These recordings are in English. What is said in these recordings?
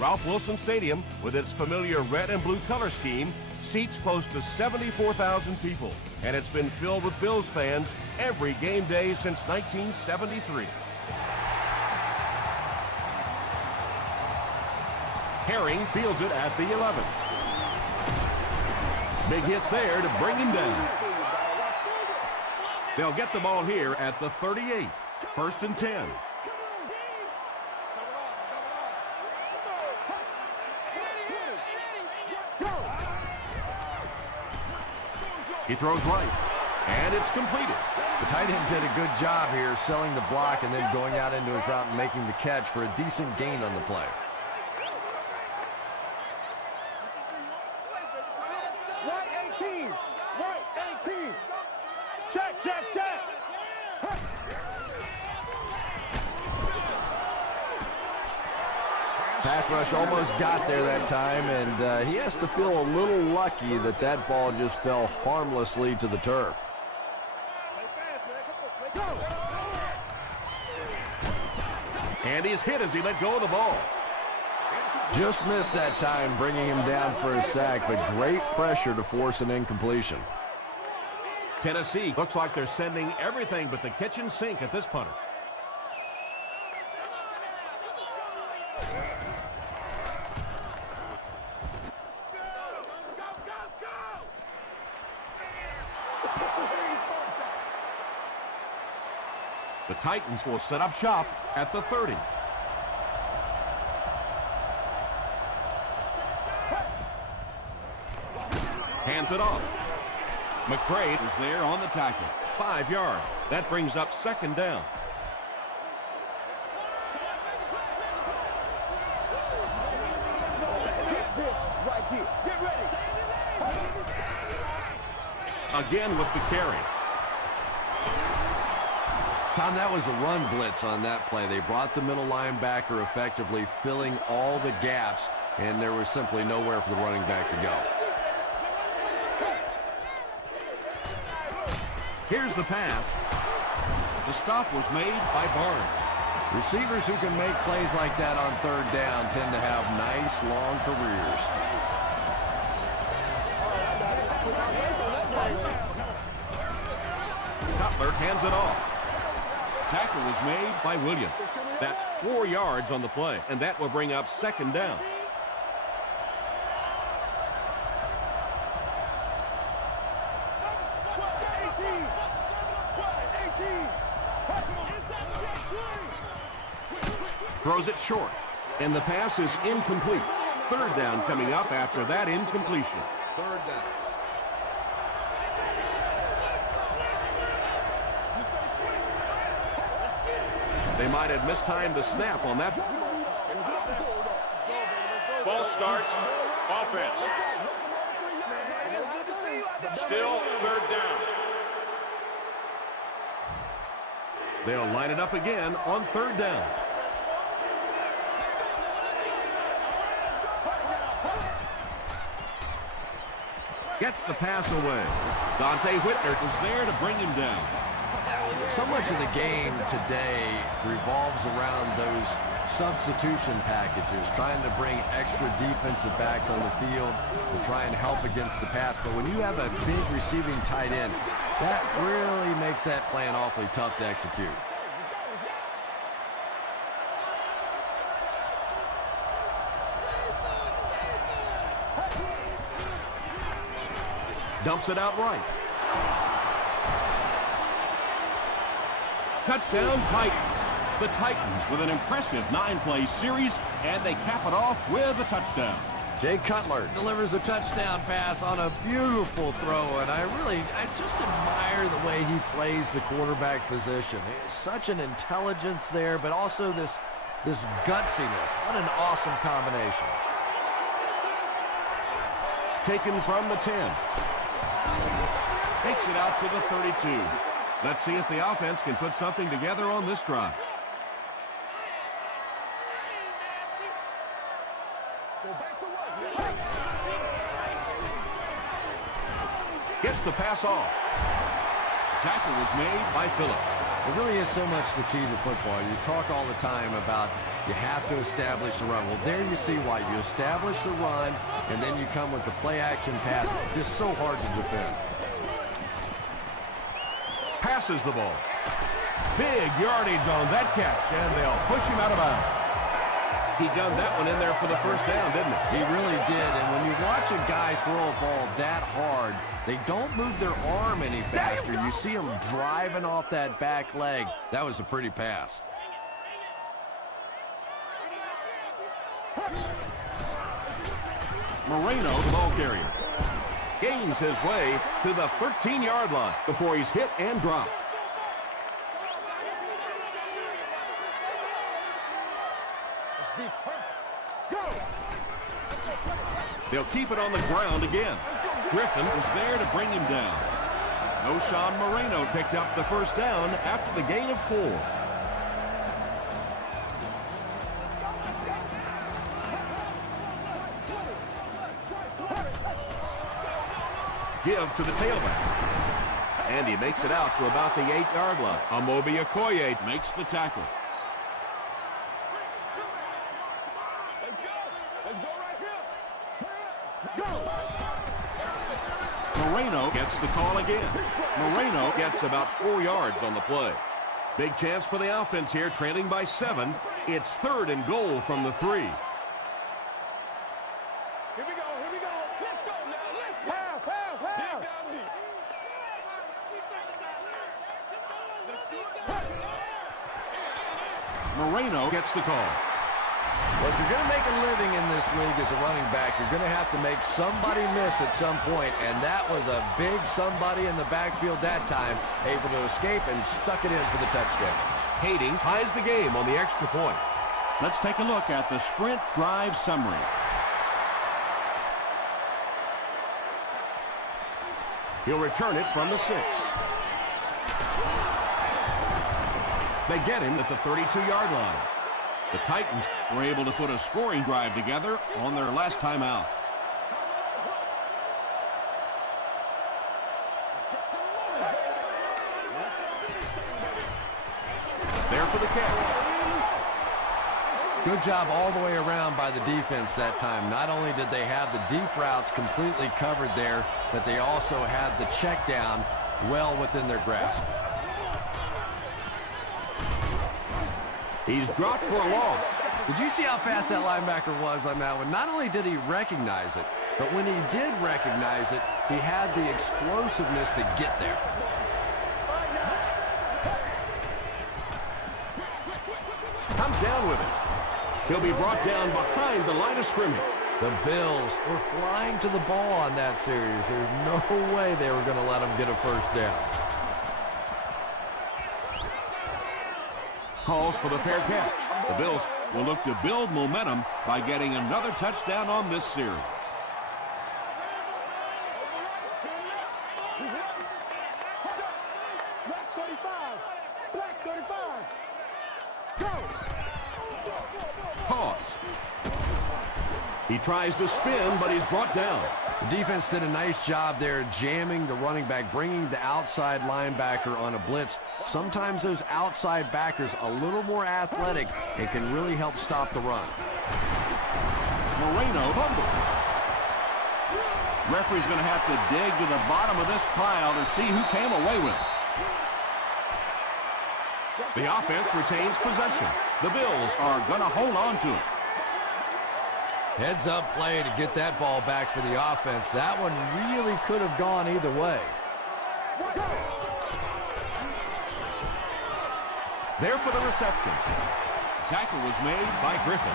Ralph Wilson Stadium, with its familiar red and blue color scheme, seats close to 74,000 people, and it's been filled with Bills fans every game day since 1973. Herring fields it at the 11. Big hit there to bring him down. They'll get the ball here at the 38. 1st and 10. He throws right, and it's completed. The tight end did a good job here selling the block and then going out into his route and making the catch for a decent gain on the play. Right 18. Right 18. Check, check, check. Pass rush almost got there that time, and he has to feel a little lucky that that ball just fell harmlessly to the turf. And he's hit as he let go of the ball. Just missed that time, bringing him down for a sack, but great pressure to force an incompletion. Tennessee looks like they're sending everything but the kitchen sink at this punter. The Titans will set up shop at the 30. Hands it off. McBride is there on the tackle. 5 yards. That brings up 2nd down. Again with the carry. Tom, that was a run blitz on that play. They brought the middle linebacker effectively filling all the gaps, and there was simply nowhere for the running back to go. Here's the pass. The stop was made by Barnes. Receivers who can make plays like that on 3rd down tend to have nice long careers. Cutler hands it off. Tackle was made by Williams. That's 4 yards on the play, and that will bring up 2nd down. Throws it short, and the pass is incomplete. 3rd down coming up after that incompletion. 3rd down. They might have mistimed the snap on that. False start, offense. Still 3rd down. They'll line it up again on 3rd down. Gets the pass away. Dante Whitner is there to bring him down. So much of the game today revolves around those substitution packages, trying to bring extra defensive backs on the field to try and help against the pass. But when you have a big receiving tight end, that really makes that plan awfully tough to execute. Dumps it out right. Touchdown Titans. The Titans with an impressive 9-play series, and they cap it off with a touchdown. Jay Cutler delivers a touchdown pass on a beautiful throw, and I just admire the way he plays the quarterback position. Such an intelligence there, but also this gutsiness. What an awesome combination. Taken from the 10. Takes it out to the 32. Let's see if the offense can put something together on this drive. Gets the pass off. Tackle was made by Phillips. It really is so much the key to football. You talk all the time about you have to establish the run. Well, there you see why. You establish the run, and then you come with the play-action pass. Just so hard to defend. Passes the ball. Big yardage on that catch, and they'll push him out of bounds. He done that one in there for the first down, didn't he? He really did, and when you watch a guy throw a ball that hard, they don't move their arm any faster. You see him driving off that back leg. That was a pretty pass. Moreno, the ball carrier, gains his way to the 13-yard line before he's hit and dropped. They'll keep it on the ground again. Griffin was there to bring him down. Knowshon Moreno picked up the first down after the gain of 4. Give to the tailback. And he makes it out to about the 8-yard line. Amobi Okoye makes the tackle. Moreno gets the call again. Moreno gets about 4 yards on the play. Big chance for the offense here, trailing by 7. It's 3rd and goal from the 3. Here we go, here we go. Let's go now, let's go. Half. Dig down deep. Moreno gets the call. Well, if you're going to make a living in this league as a running back, you're going to have to make somebody miss at some point, and that was a big somebody in the backfield that time, able to escape and stuck it in for the touchdown. Hayden ties the game on the extra point. Let's take a look at the sprint drive summary. He'll return it from the 6. They get him at the 32-yard line. The Titans were able to put a scoring drive together on their last time out. There for the catch. Good job all the way around by the defense that time. Not only did they have the deep routes completely covered there, but they also had the check down well within their grasp. He's dropped for a loss. Did you see how fast that linebacker was on that one? Not only did he recognize it, but when he did recognize it, he had the explosiveness to get there. Comes down with it. He'll be brought down behind the line of scrimmage. The Bills were flying to the ball on that series. There's no way they were going to let him get a first down. Calls for the fair catch. The Bills will look to build momentum by getting another touchdown on this series. Black 35. Black 35. Go. Pause. He tries to spin, but he's brought down. The defense did a nice job there jamming the running back, bringing the outside linebacker on a blitz. Sometimes those outside backers a little more athletic and can really help stop the run. Moreno fumbled. Referee's going to have to dig to the bottom of this pile to see who came away with it. The offense retains possession. The Bills Are going to hold on to it. Heads up play to get that ball back for the offense. That one really could have gone either way. there for the reception. Tackle was made by Griffin.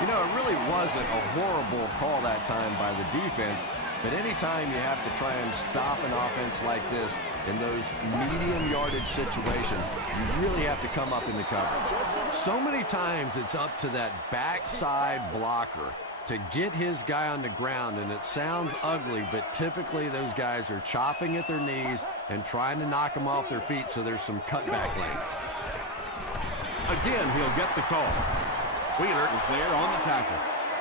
You know, it really wasn't a horrible call that time by the defense, but anytime you have to try and stop an offense like this in those medium yardage situations, you really have to come up in the coverage. So many times it's up to that backside blocker to get his guy on the ground, and it sounds ugly, but typically those guys are chopping at their knees and trying to knock them off their feet, so there's some cutback lanes. Again, he'll get the call. Wheeler is there on the tackle.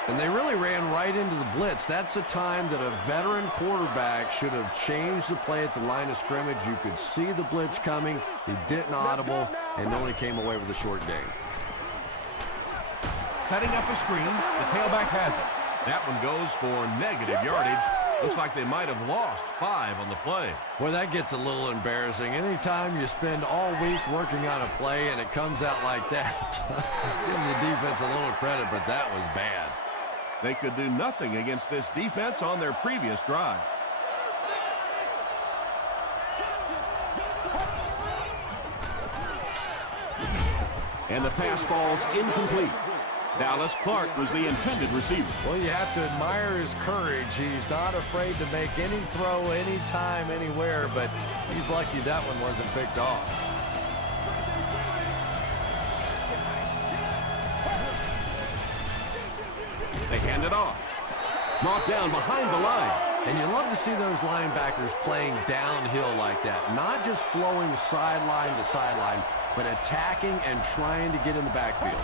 And they really ran right into the blitz. That's a time that a veteran quarterback should have changed the play at the line of scrimmage. You could see the blitz coming. He didn't audible and only came away with a short gain. Setting up a screen, the tailback has it. That one goes for negative yardage. Looks like they might have lost 5 on the play. Boy, that gets a little embarrassing. Anytime you spend all week working on a play and it comes out like that, give the defense a little credit, but that was bad. They could do nothing against this defense on their previous drive. And the pass falls incomplete. Dallas Clark was the intended receiver. Well, you have to admire his courage. He's not afraid to make any throw, anytime, anywhere, but he's lucky that one wasn't picked off. They hand it off. Brought down behind the line. And you love to see those linebackers playing downhill like that. Not just flowing sideline to sideline, but attacking and trying to get in the backfield.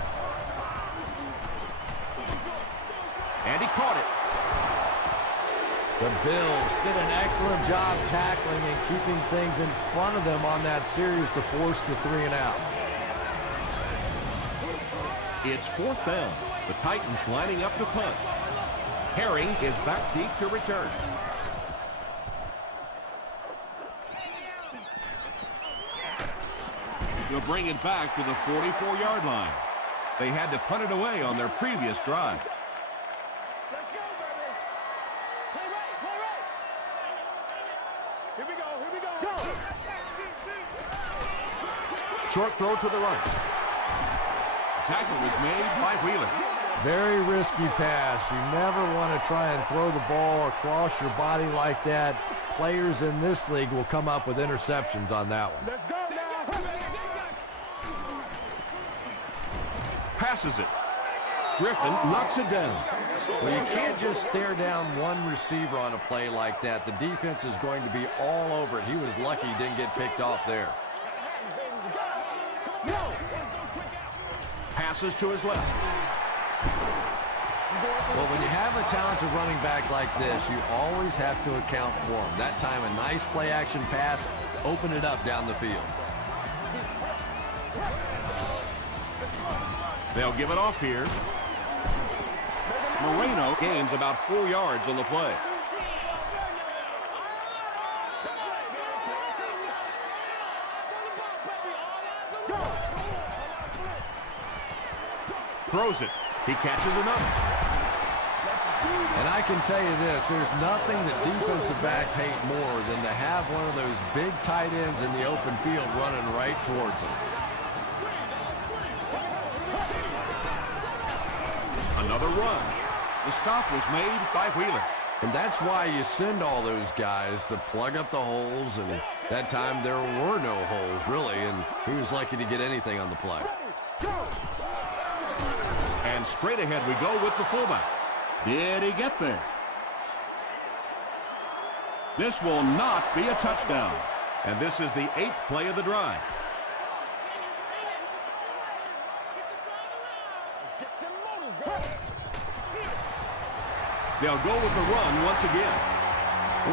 And he caught it. The Bills did an excellent job tackling and keeping things in front of them on that series to force the 3 and out. It's 4th down. The Titans lining up to punt. Herring is back deep to return. They'll bring it back to the 44-yard line. They had to punt it away on their previous drive. Let's go, baby. Play right. Here we go. Go. Short throw to the right. Tackle was made by Wheeler. Very risky pass. You never want to try and throw the ball across your body like that. Players in this league will come up with interceptions on that one. Let's go now. Passes it. Griffin knocks it down. Well, you can't just stare down one receiver on a play like that. The defense is going to be all over it. He was lucky he didn't get picked off there. Passes to his left. Well, when you have a talented running back like this, you always have to account for him. That time, a nice play-action pass, open it up down the field. They'll give it off here. Moreno gains about 4 yards on the play. Throws it. He catches enough. And I can tell you this, there's nothing that defensive backs hate more than to have one of those big tight ends in the open field running right towards them. Another run. The stop was made by Wheeler. And that's why you send all those guys to plug up the holes, and that time there were no holes, really, and he was lucky to get anything on the play. And straight ahead we go with the fullback. Did he get there? This will not be a touchdown. And this is the 8th play of the drive. They'll go with the run once again.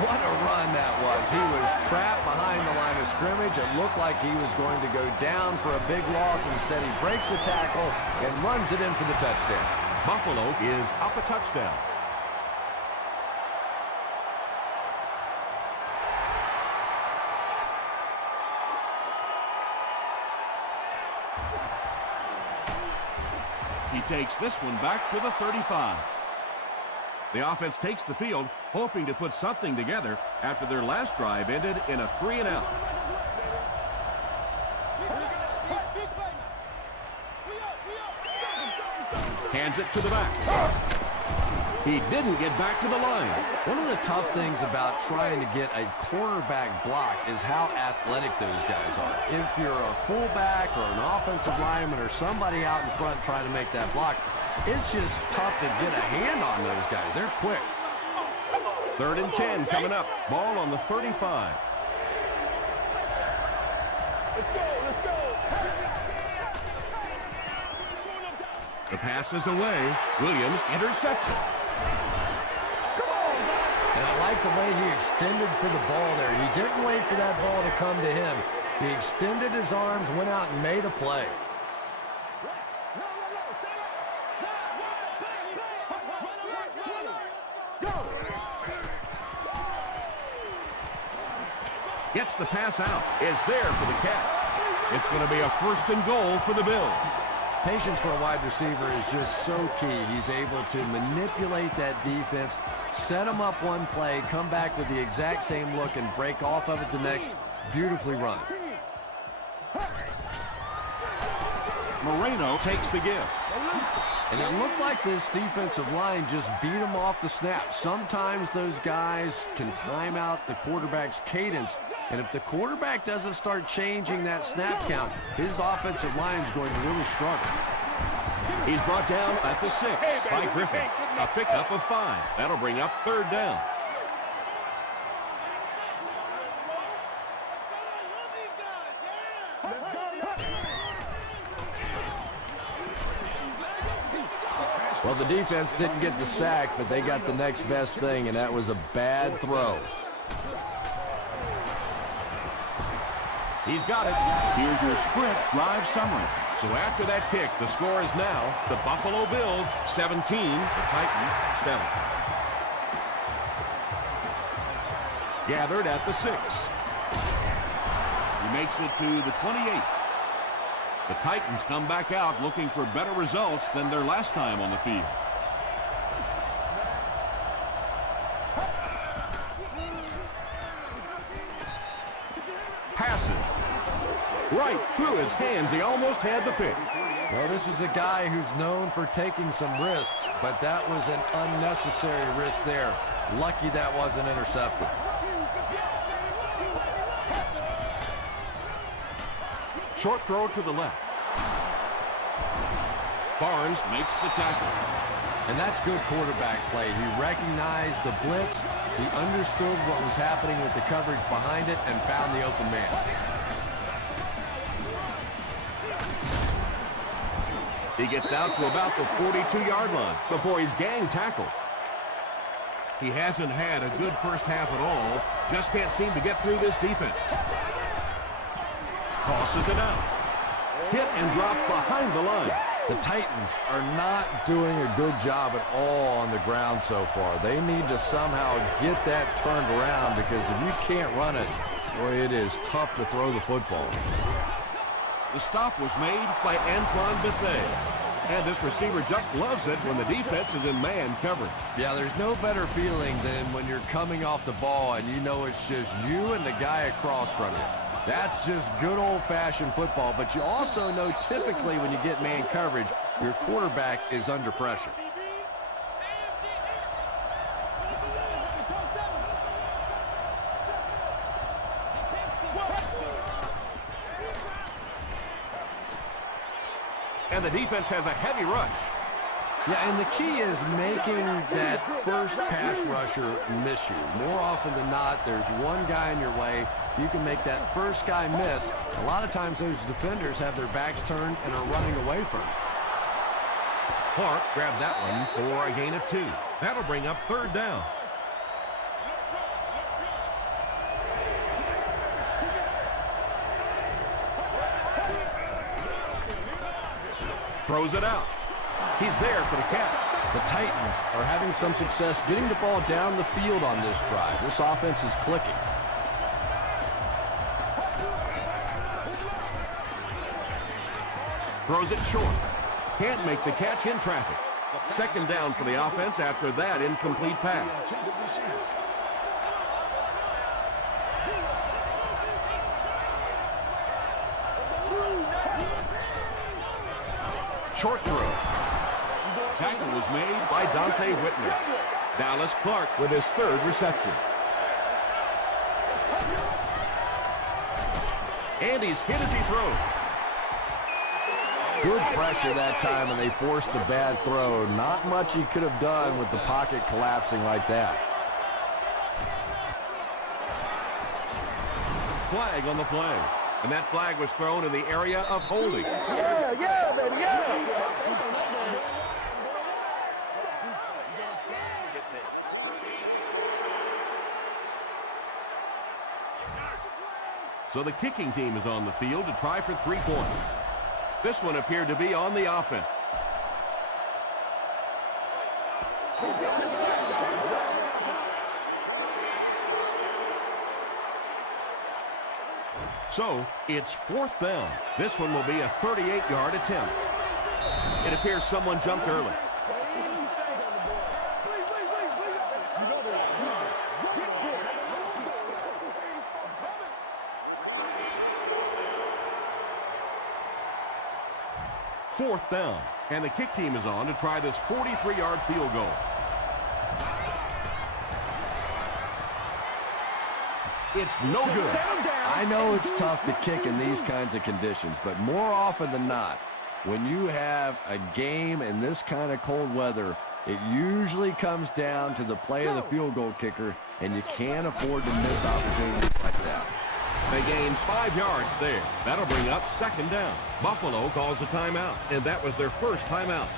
What a run that was. He was trapped behind the line of scrimmage. It looked like he was going to go down for a big loss. Instead, he breaks the tackle and runs it in for the touchdown. Buffalo is up a touchdown. He takes this one back to the 35. The offense takes the field, hoping to put something together after their last drive ended in a 3 and out. Hands it to the back. He didn't get back to the line. One of the tough things about trying to get a cornerback block is how athletic those guys are. If you're a fullback or an offensive lineman or somebody out in front trying to make that block, it's just tough to get a hand on those guys. They're quick. 3rd and 10 coming up. Ball on the 35. Let's go. The pass is away. Williams intercepts it. And I like the way he extended for the ball there. He didn't wait for that ball to come to him. He extended his arms, went out and made a play. Gets the pass out. Is there for the catch. It's going to be a 1st and goal for the Bills. Patience for a wide receiver is just so key. He's able to manipulate that defense, set them up one play, come back with the exact same look, and break off of it the next. Beautifully run. Moreno takes the give. And it looked like this defensive line just beat him off the snap. Sometimes those guys can time out the quarterback's cadence. And if the quarterback doesn't start changing that snap count, his offensive line is going to really struggle. He's brought down at the 6 by Griffin. A pickup of 5. That'll bring up 3rd down. Well, the defense didn't get the sack, but they got the next best thing, and that was a bad throw. He's got it. Here's your sprint drive summary. So after that kick, the score is now the Buffalo Bills 17, the Titans 7. Gathered at the 6. He makes it to the 28. The Titans come back out looking for better results than their last time on the field. Passes. Right through his hands. He almost had the pick. Well, this is a guy who's known for taking some risks, but that was an unnecessary risk there. Lucky that wasn't intercepted. Short throw to the left. Barnes makes the tackle. And that's good quarterback play. He recognized the blitz, he understood what was happening with the coverage behind it, and found the open man. He gets out to about the 42-yard line before he's gang tackled. He hasn't had a good first half at all. Just can't seem to get through this defense. Tosses it out. Hit and drop behind the line. The Titans are not doing a good job at all on the ground so far. They need to somehow get that turned around, because if you can't run it, boy, it is tough to throw the football. The stop was made By Antoine Bethea. And this receiver just loves it when the defense is in man coverage. Yeah, there's no better feeling than when you're coming off the ball and you know it's just you and the guy across from you. That's just good old-fashioned football, but you also know typically when you get man coverage, your quarterback is under pressure. And the defense has a heavy rush. Yeah, and the key is making that first pass rusher miss you. More often than not, there's one guy in your way. You can make that first guy miss. A lot of times those defenders have their backs turned and are running away from him. Clark grabbed that one for a gain of 2. That'll bring up 3rd down. Throws it out. He's there for the catch. The Titans are having some success getting the ball down the field on this drive. This offense is clicking. Throws it short. Can't make the catch in traffic. 2nd down for the offense after that incomplete pass. Short throw. tackle was made By Dante Whitner. Dallas Clark with his 3rd reception. And he's hit as he throws. Good pressure that time, and they forced a bad throw. Not much he could have done with the pocket collapsing like that. Flag on the play. And that flag was thrown in the area of holding. Yeah, baby, yeah. So the kicking team is on the field to try for 3 points. This one appeared to be on the offense. So it's 4th down. This one will be a 38-yard attempt. It appears someone jumped early. Fourth down, and the kick team is on to try this 43-yard field goal. It's no good. I know it's tough to kick in these kinds of conditions, but more often than not, when you have a game in this kind of cold weather, it usually comes down to the play of the field goal kicker, and you can't afford to miss opportunities like that. They gained 5 yards there. That'll bring up 2nd down. Buffalo calls a timeout, and that was their first timeout.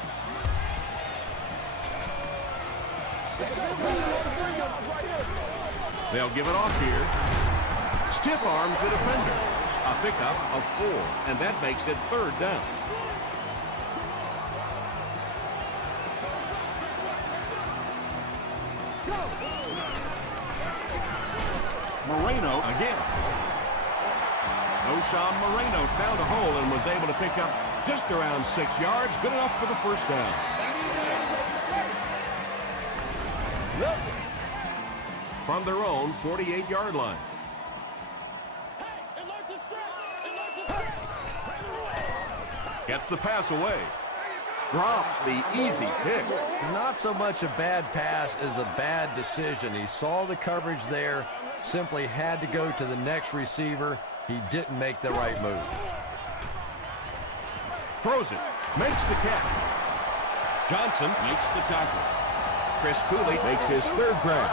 They'll give it off here. Stiff arms the defender. A pickup of 4, and that makes it 3rd down. Moreno again. O'Shawn Moreno found a hole and was able to pick up just around 6 yards. Good enough for the first down. From their own 48-yard line. Gets the pass away. Drops the easy pick. Not so much a bad pass as a bad decision. He saw the coverage there, simply had to go to the next receiver. He didn't make the right move. Throws it. Makes the catch. Johnson makes the tackle. Chris Cooley makes his 3rd grab.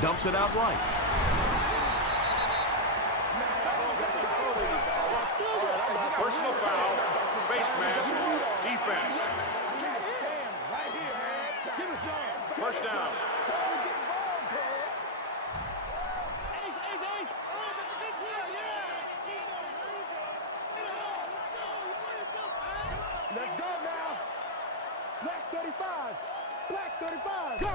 Dumps it out right. Personal foul, face mask, defense. First down. Let's go now. Black 35. Black 35. Go.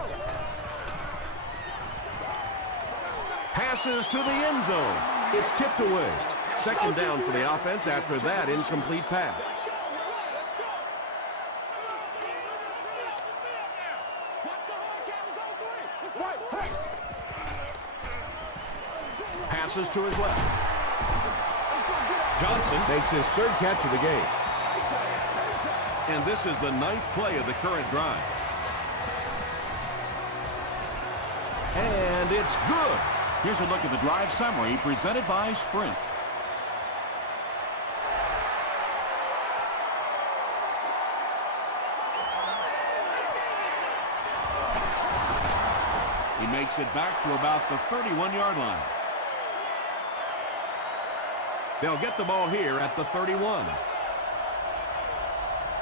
Passes to the end zone. It's tipped away. 2nd down for the offense after that incomplete pass. Passes to his left. Johnson makes his 3rd catch of the game. And this is the 9th play of the current drive. And it's good. Here's a look at the drive summary presented by Sprint. He makes it back to about the 31-yard line. They'll get the ball here at the 31.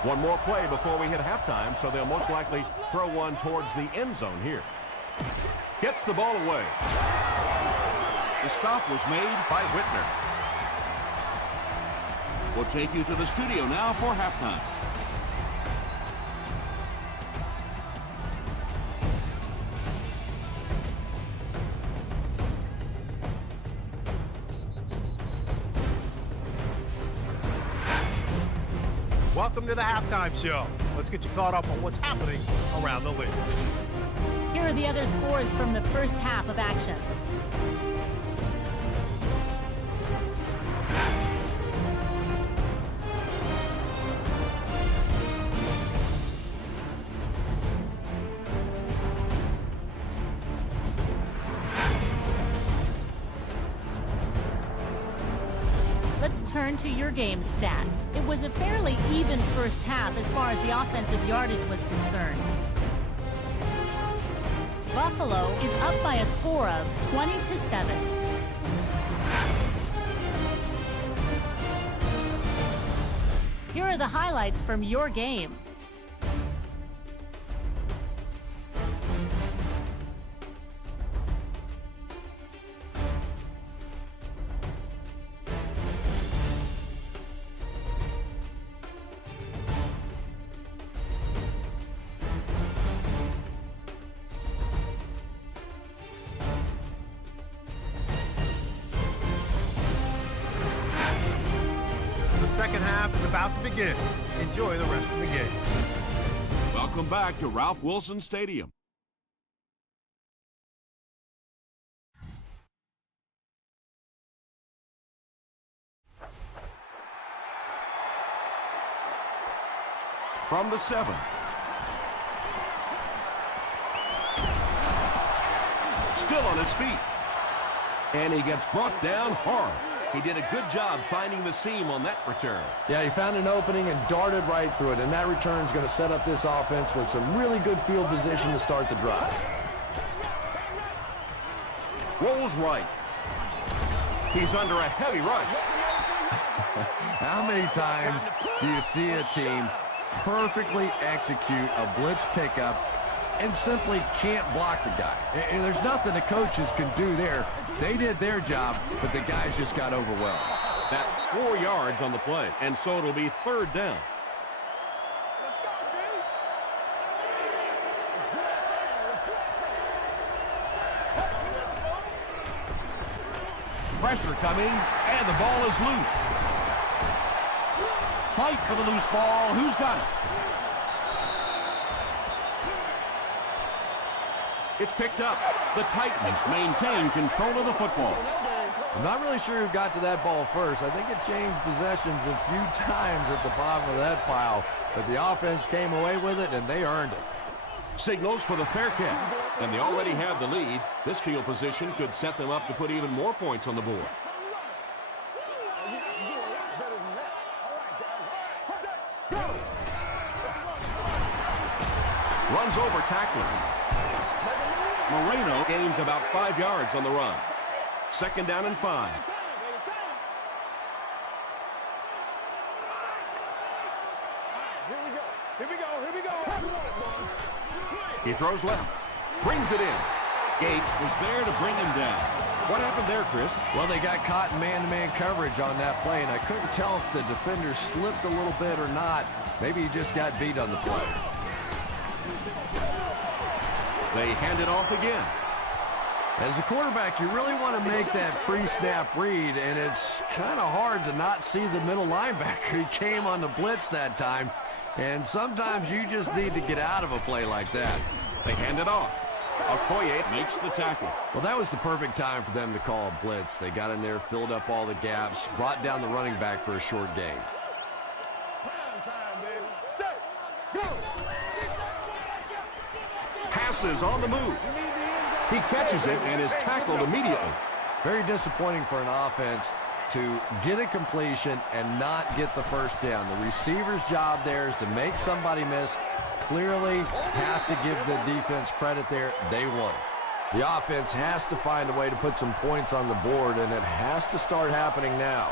One more play before we hit halftime, so they'll most likely throw one towards the end zone here. Gets the ball away. The stop was made By Whitner. We'll take you to the studio now for halftime. Welcome to the halftime show. Let's get you caught up on what's happening around the league. Here are the other scores from the first half of action. Let's turn to your game stats. It was a fairly even first half as far as the offensive yardage was concerned. Buffalo is up by a score of 20-7. Here are the highlights from your game. second half is about to begin. Enjoy the rest of the game. Welcome back to Ralph Wilson Stadium. From the 7. Still on his feet. And he gets brought down hard. He did a good job finding the seam on that return. Yeah, he found an opening and darted right through it, and that return is going to set up this offense with some really good field position to start the drive. Rolls right. He's under a heavy rush. How many times do you see a team perfectly execute a blitz pickup and simply can't block the guy? And there's nothing the coaches can do there. They did their job, but the guys just got overwhelmed. That's 4 yards on the play, and so it'll be 3rd down. Pressure coming, and the ball is loose. Fight for the loose ball. Who's got it? It's picked up. The Titans maintain control of the football. I'm not really sure who got to that ball first. I think it changed possessions a few times at the bottom of that pile, but the offense came away with it, and they earned it. Signals for the fair catch, and they already have the lead. This field position could set them up to put even more points on the board. Runs over tackler. Moreno gains about 5 yards on the run. 2nd down and 5. Here we go. He throws left. Brings it in. Gates was there to bring him down. What happened there, Chris? Well, they got caught in man-to-man coverage on that play, and I couldn't tell if the defender slipped a little bit or not. Maybe he just got beat on the play. They hand it off again. As a quarterback, you really want to make that pre-snap read, and it's kind of hard to not see the middle linebacker. He came on the blitz that time, and sometimes you just need to get out of a play like that. They hand it off. Okoye makes the tackle. Well, that was the perfect time for them to call a blitz. They got in there, filled up all the gaps, brought down the running back for a short gain. Passes on the move. He catches it and is tackled immediately. Very disappointing for an offense to get a completion and not get the first down. The receiver's job there is to make somebody miss. Clearly have to give the defense credit there. They won. The offense has to find a way to put some points on the board, and it has to start happening now.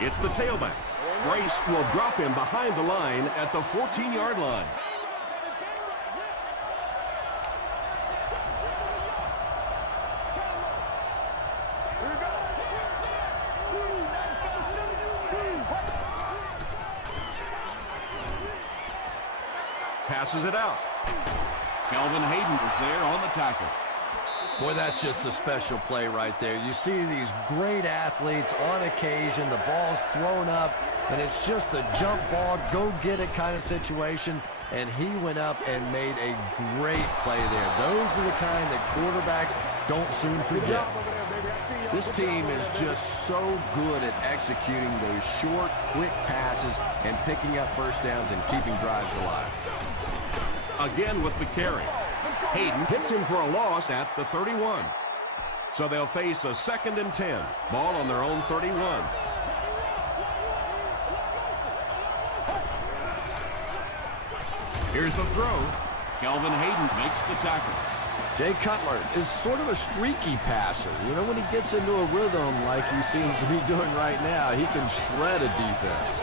It's the tailback. Brace will drop him behind the line at the 14-yard line. Passes it out. Kelvin Hayden was there on the tackle. Boy, that's just a special play right there. You see these great athletes on occasion, the ball's thrown up, and it's just a jump ball, go get it kind of situation, and he went up and made a great play there. Those are the kind that quarterbacks don't soon forget. This team is just so good at executing those short, quick passes and picking up first downs and keeping drives alive. Again with the carry. Hayden hits him for a loss at the 31. So they'll face a 2nd and 10. Ball on their own 31. Here's the throw. Kelvin Hayden makes the tackle. Jay Cutler is sort of a streaky passer. You know, when he gets into a rhythm like he seems to be doing right now, he can shred a defense.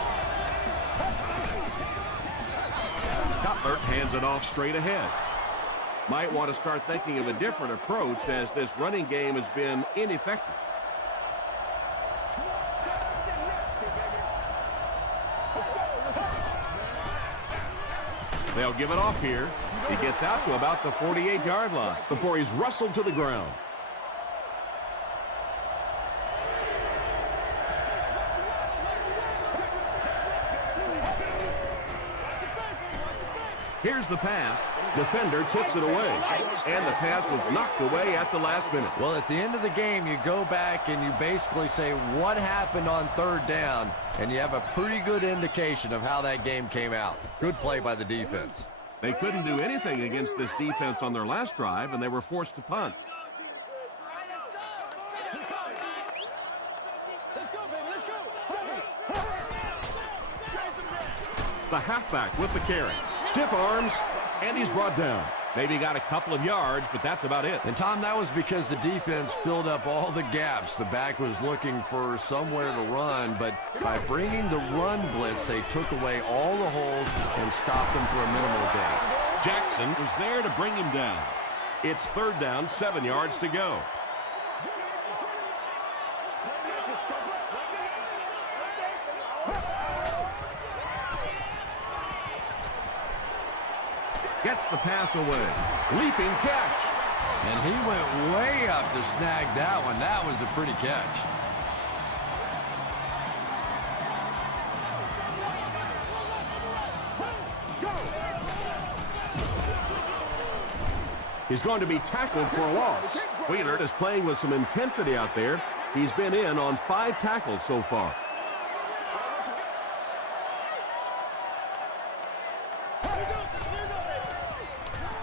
Cutler hands it off straight ahead. Might want to start thinking of a different approach as this running game has been ineffective. They'll give it off here. He gets out to about the 48-yard line before he's wrestled to the ground. Here's the pass. Defender tips it away. And the pass was knocked away at the last minute. Well, at the end of the game, you go back and you basically say what happened on third down, and you have a pretty good indication of how that game came out. Good play by the defense. They couldn't do anything against this defense on their last drive, and they were forced to punt. The halfback with the carry. Stiff arms, and he's brought down. Maybe got a couple of yards, but that's about it. And, Tom, that was because the defense filled up all the gaps. The back was looking for somewhere to run, but by bringing the run blitz, they took away all the holes and stopped them for a minimal gain. Jackson was there to bring him down. It's third down, 7 yards to go. Gets the pass away. Leaping catch. And he went way up to snag that one. That was a pretty catch. He's going to be tackled for a loss. Wheeler is playing with some intensity out there. He's been in on 5 tackles so far.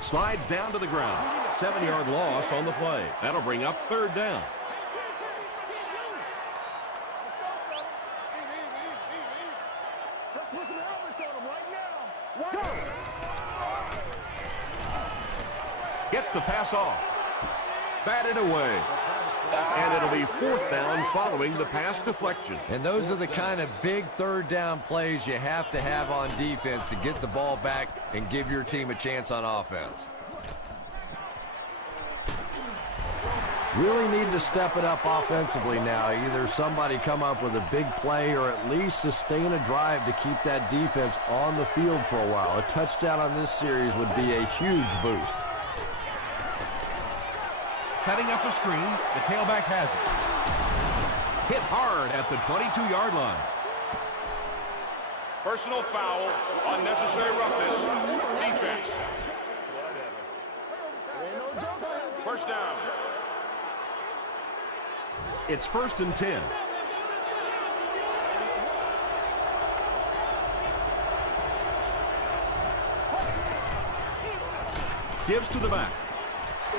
Slides down to the ground. 7-yard loss on the play. That'll bring up third down. Gets the pass off. Batted away. And it'll be fourth down following the pass deflection. And those are the kind of big third down plays you have to have on defense to get the ball back and give your team a chance on offense. Really need to step it up offensively now. Either somebody come up with a big play or at least sustain a drive to keep that defense on the field for a while. A touchdown on this series would be a huge boost. Setting up a screen, the tailback has it. Hit hard at the 22-yard line. Personal foul, unnecessary roughness, defense. First down. It's 1st and 10. Gives to the back.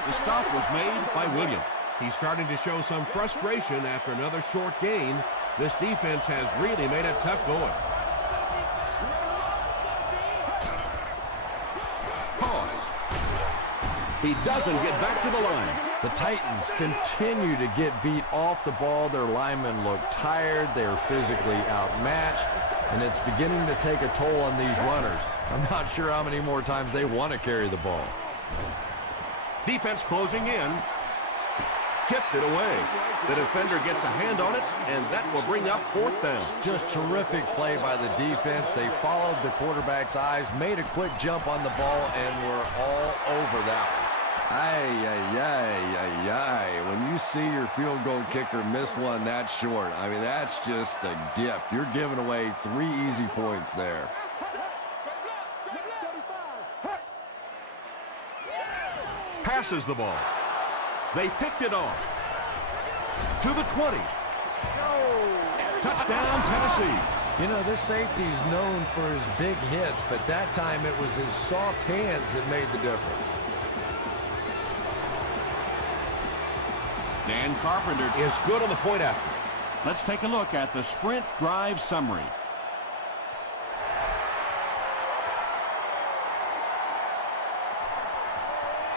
The stop was made by Williams. He's starting to show some frustration after another short gain. This defense has really made it tough going. Pause. He doesn't get back to the line. The Titans continue to get beat off the ball. Their linemen look tired. They're physically outmatched, and it's beginning to take a toll on these runners. I'm not sure how many more times they want to carry the ball. Defense closing in. Tipped it away. The defender gets a hand on it, and that will bring up fourth down. Just terrific play by the defense. They followed the quarterback's eyes, made a quick jump on the ball, and were all over that one. When you see your field goal kicker miss one that short, I mean, that's just a gift. You're giving away 3 easy points there. Passes the ball. They picked it off. To the 20. Touchdown, Tennessee. You know, this safety's known for his big hits, but that time it was his soft hands that made the difference. Dan Carpenter is good on the point after. Let's take a look at the sprint drive summary.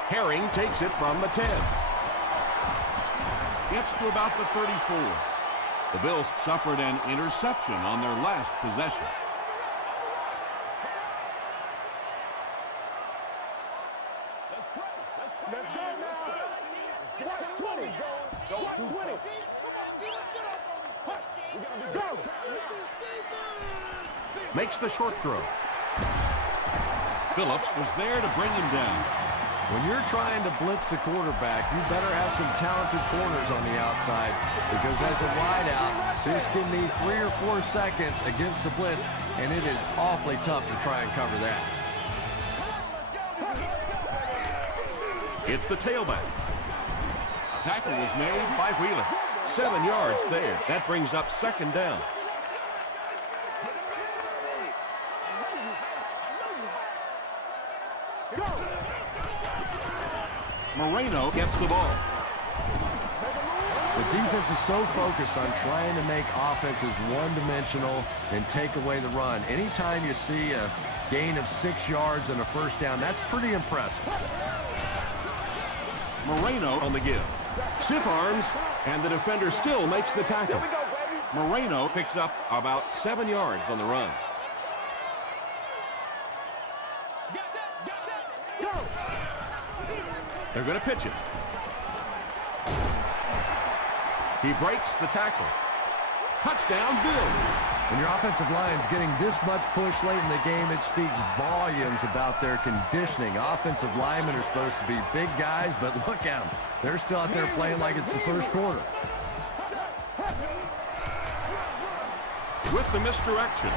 Herring takes it from the 10. Gets to about the 34. The Bills suffered an interception on their last possession. Let's go now. Watch 20. Watch 20. Makes the short throw. Phillips was there to bring him down. When you're trying to blitz the quarterback, you better have some talented corners on the outside, because as a wideout, this can be 3 or 4 seconds against the blitz, and it is awfully tough to try and cover that. It's the tailback. Tackle was made by Wheeler. 7 yards there. That brings up second down. Moreno gets the ball. The defense is so focused on trying to make offenses one-dimensional and take away the run. Anytime you see a gain of 6 yards and a first down, that's pretty impressive. Moreno on the give. Stiff arms, and the defender still makes the tackle. Moreno picks up about 7 yards on the run. They're going to pitch it. He breaks the tackle. Touchdown, Bills. When your offensive line's getting this much push late in the game, it speaks volumes about their conditioning. Offensive linemen are supposed to be big guys, but look at them. They're still out there playing like it's the first quarter. With the misdirection.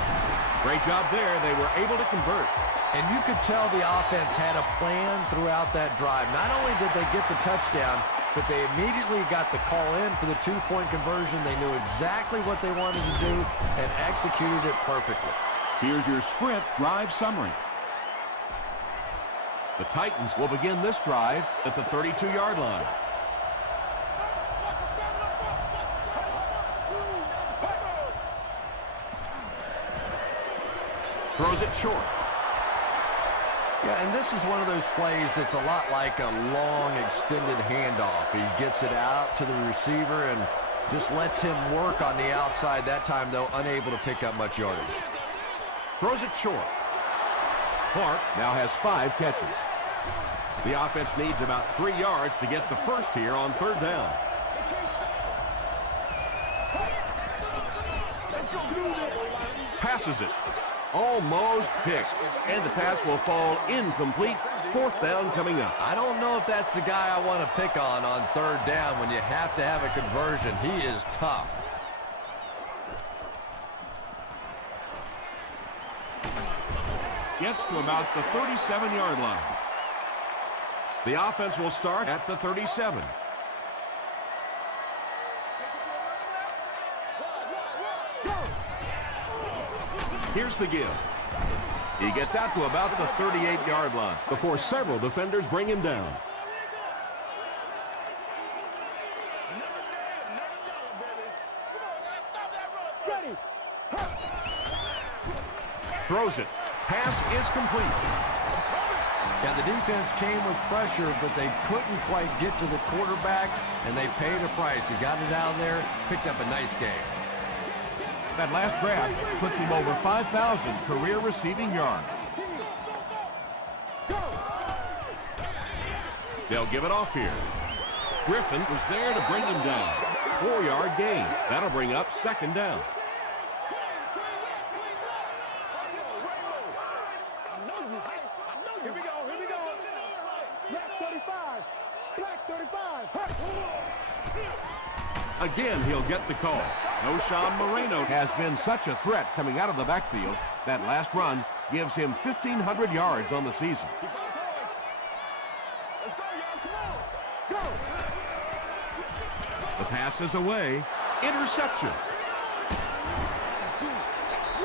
Great job there. They were able to convert. And you could tell the offense had a plan throughout that drive. Not only did they get the touchdown, but they immediately got the call in for the two-point conversion. They knew exactly what they wanted to do and executed it perfectly. Here's your sprint drive summary. The Titans will begin this drive at the 32-yard line. Throws it short. Yeah, and this is one of those plays that's a lot like a long, extended handoff. He gets it out to the receiver and just lets him work on the outside. That time, though, unable to pick up much yardage. Throws it short. Clark now has 5 catches. The offense needs about 3 yards to get the first here on third down. Passes it. Almost picked. And the pass will fall incomplete. Fourth down coming up. I don't know if that's the guy I want to pick on third down when you have to have a conversion. He is tough. Gets to about the 37-yard line. The offense will start at the 37. Here's the give. He gets out to about the 38-yard line before several defenders bring him down. Throws it. Pass is complete. Yeah, the defense came with pressure, but they couldn't quite get to the quarterback, and they paid a price. He got it out there, picked up a nice game. That last grab puts him over 5,000 career receiving yards. They'll give it off here. Griffin was there to bring him down. 4-yard gain. That'll bring up second down. Here we go, here we go. Black 35. Black 35. Again, he'll get the call. Noshawn Moreno has been such a threat coming out of the backfield. That last run gives him 1,500 yards on the season. Let's go, y'all. Come on. Go. The pass is away. Interception.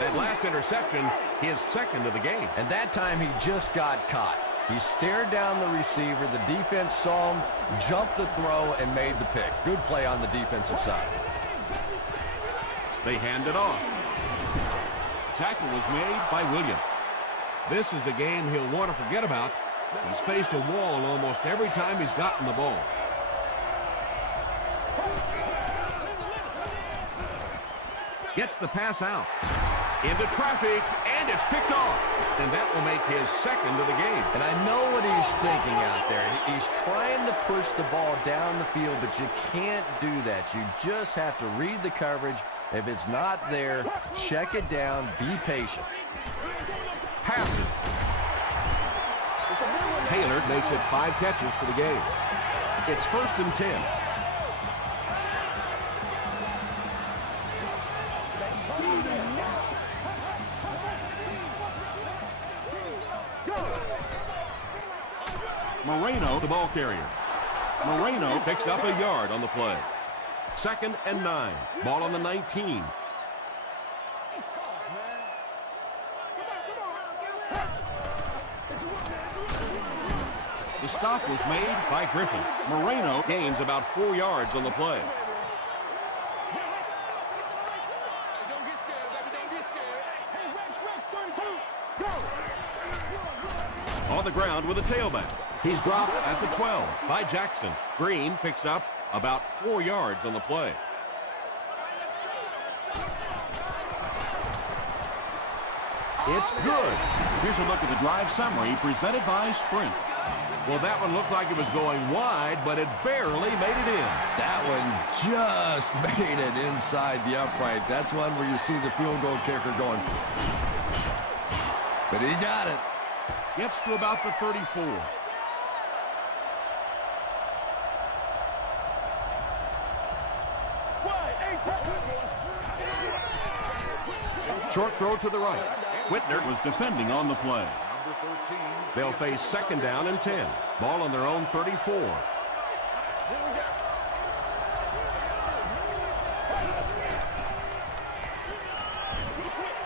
That last interception, his second of the game. And that time he just got caught. He stared down the receiver. The defense saw him, jumped the throw, and made the pick. Good play on the defensive side. They hand it off. Tackle was made by William. This is a game he'll want to forget about. He's faced a wall almost every time he's gotten the ball. Gets the pass out. Into traffic, and it's picked off. And that will make his second of the game. And I know what he's thinking out there. He's trying to push the ball down the field, but you can't do that. You just have to read the coverage. If it's not there, check it down, be patient. Pass it. Taylor makes it 5 catches for the game. It's 1st and 10. Moreno, the ball carrier. Moreno picks up a yard on the play. 2nd and 9. Ball on the 19. The stop was made by Griffin. Moreno gains about 4 yards on the play. On the ground with a tailback. He's dropped at the 12 by Jackson. Green picks up about 4 yards on the play. It's good. Here's a look at the drive summary presented by Sprint. Well, that one looked like it was going wide, but it barely made it in. That one just made it inside the upright. That's one where you see the field goal kicker going. But he got it. Gets to about the 34. Short throw to the right. Whitner was defending on the play. They'll face 2nd down and 10. Ball on their own 34.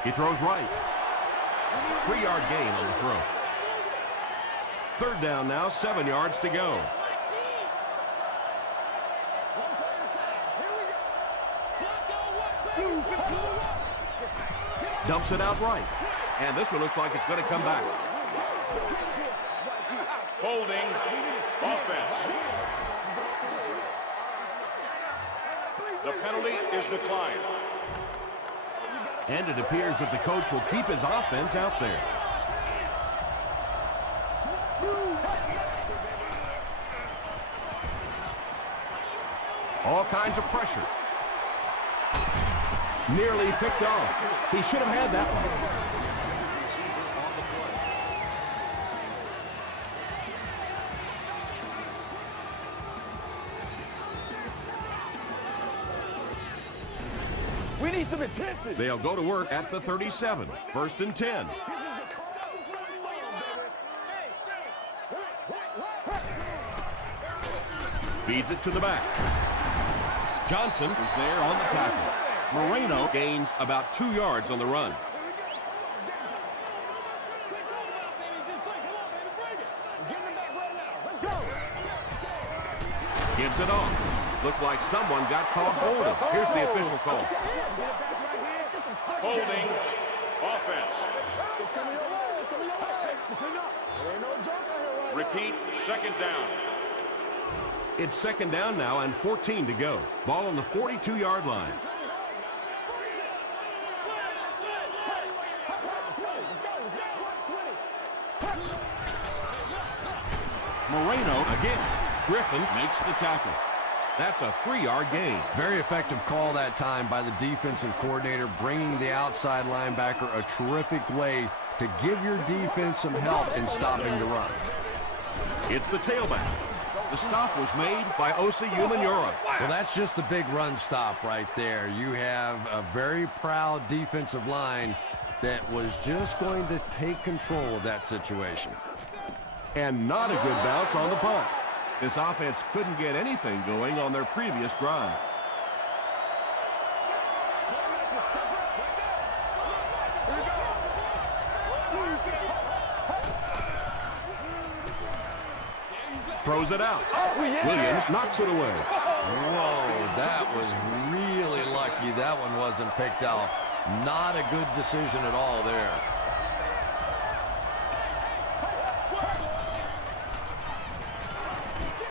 He throws right. 3-yard gain on the throw. 3rd down now, 7 yards to go. Dumps it out right. And this one looks like it's going to come back. Holding offense. The penalty is declined. And it appears that the coach will keep his offense out there. All kinds of pressure. Nearly picked off. He should have had that one. We need some intensity. They'll go to work at the 37. 1st and 10. Feeds it to the back. Johnson is there on the tackle. Moreno gains about 2 yards on the run. Gives it off. Looked like someone got caught holding. Here's the official call. Holding offense. Repeat, 2nd down. It's 2nd down now and 14 to go. Ball on the 42-yard line. Moreno again. Griffin makes the tackle. That's a 3-yard gain. Very effective call that time by the defensive coordinator, bringing the outside linebacker a terrific way to give your defense some help in stopping the run. It's the tailback. The stop was made by Osi Umenyiora. Well, that's just a big run stop right there. You have a very proud defensive line that was just going to take control of that situation. And not a good bounce on the punt. This offense couldn't get anything going on their previous drive. Throws it out. Williams knocks it away. Whoa, that was really lucky that one wasn't picked out. Not a good decision at all there.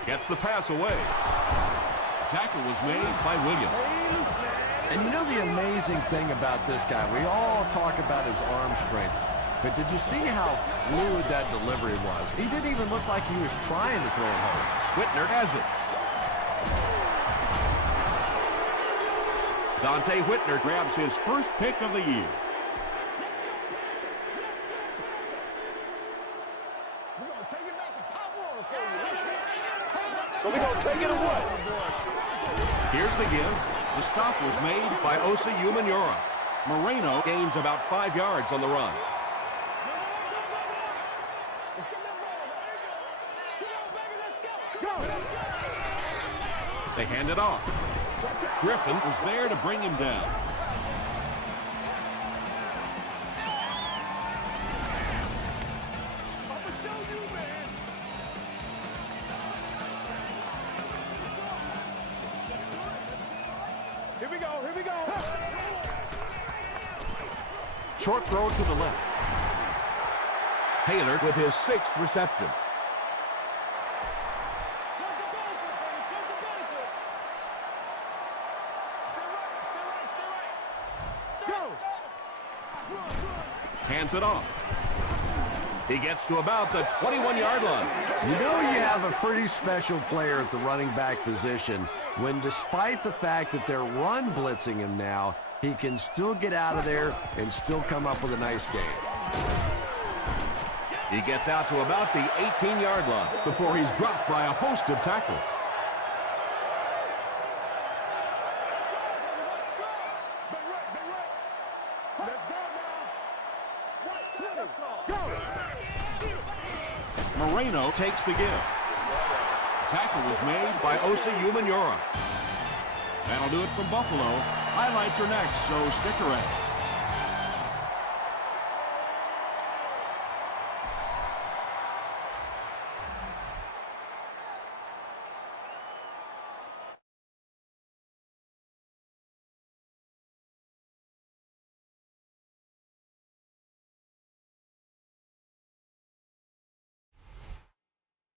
Gets the pass away. Tackle was made by Williams. And you know the amazing thing about this guy, we all talk about his arm strength, but did you see how fluid that delivery was? He didn't even look like he was trying to throw it home. Whitner has it. Dante Whitner grabs his first pick of the year. We're going to take it back to So we gonna take it or what? Here's the give. The stop was made by Osi Umenyiora. Moreno gains about 5 yards on the run. They hand it off. Griffin was there to bring him down. Here we go, here we go. Short throw to the left. Taylor with his 6th reception. Hands it off. He gets to about the 21-yard line. You know you have a pretty special player at the running back position when, despite the fact that they're run blitzing him now, he can still get out of there and still come up with a nice game. He gets out to about the 18-yard line before he's dropped by a host of tackles. Moreno takes the give. Tackle was made by Osi Umenyiora. That'll do it from Buffalo. Highlights are next, so stick around.